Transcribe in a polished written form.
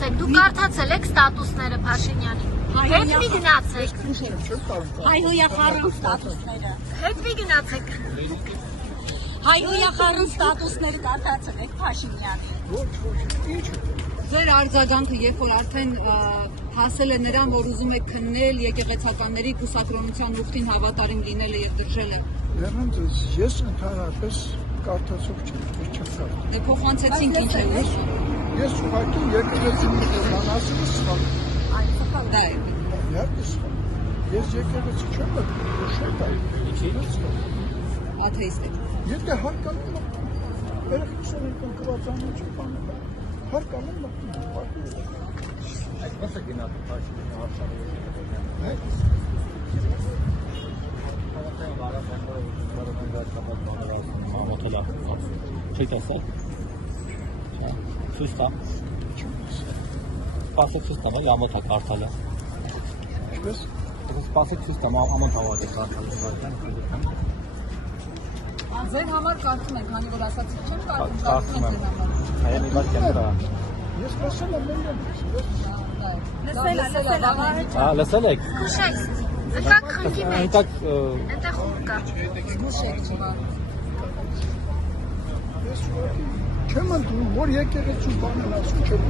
գնացեք, դուք կարդացել եք ստատուսները Փաշինյանի։ Հետ մի գնացեք։ Հայհոյախառն ստատուսները։ Հետ մի գնացեք։ Հայհոյախառն ստատուսները կարդացել եք Փաշինյանի։ Ձեր արձագանքը, երբ որ արդեն հասել է նրան, որ ուզում եք քննել եկեղեցականների կուսակրոնության ուխտին հավատարիմ լինելը եւ դրժելը։ Ես ընդհանրապես կարդացող չեմ կարդում։ Դե փոխանցեցինք ինչ է ուշ։ Ես ուղղակի եկեղեցին անասել սխալ։ Դա է։ Իհարկե սխալ։ Ես եկեղեցի չեմ ուշել դա։ Աթեիստ եք։ Եթե հարկանում եմ, երեխիքսան եք ընկվածանում չի բանը, հարկանում եմ, Ո՞նց է գնացել Փաշինյանի արշավը։ Չի տեսել։ Ցույց տա։ Սպասեք ցույց տամ, ամոթա կարդալը։ ինչպես։ Սպասեք ցույց տամ, ամոթա վարի կարդալը։ Ձեր համար կարդում ենք, քանի որ ասացիք չեմ Կարդում եմ։ Հայերի բաց կամերա։ Ես լսել եմ մենակ։ Լսել եք։ Քուշեք։ Ընտակ խնկի մեջ։ Այնտեղ Ընտեղ խուր կա։ Ես ուղղակի չեմ ընդունում, որ եկեղեցու բանն ասում չեմ։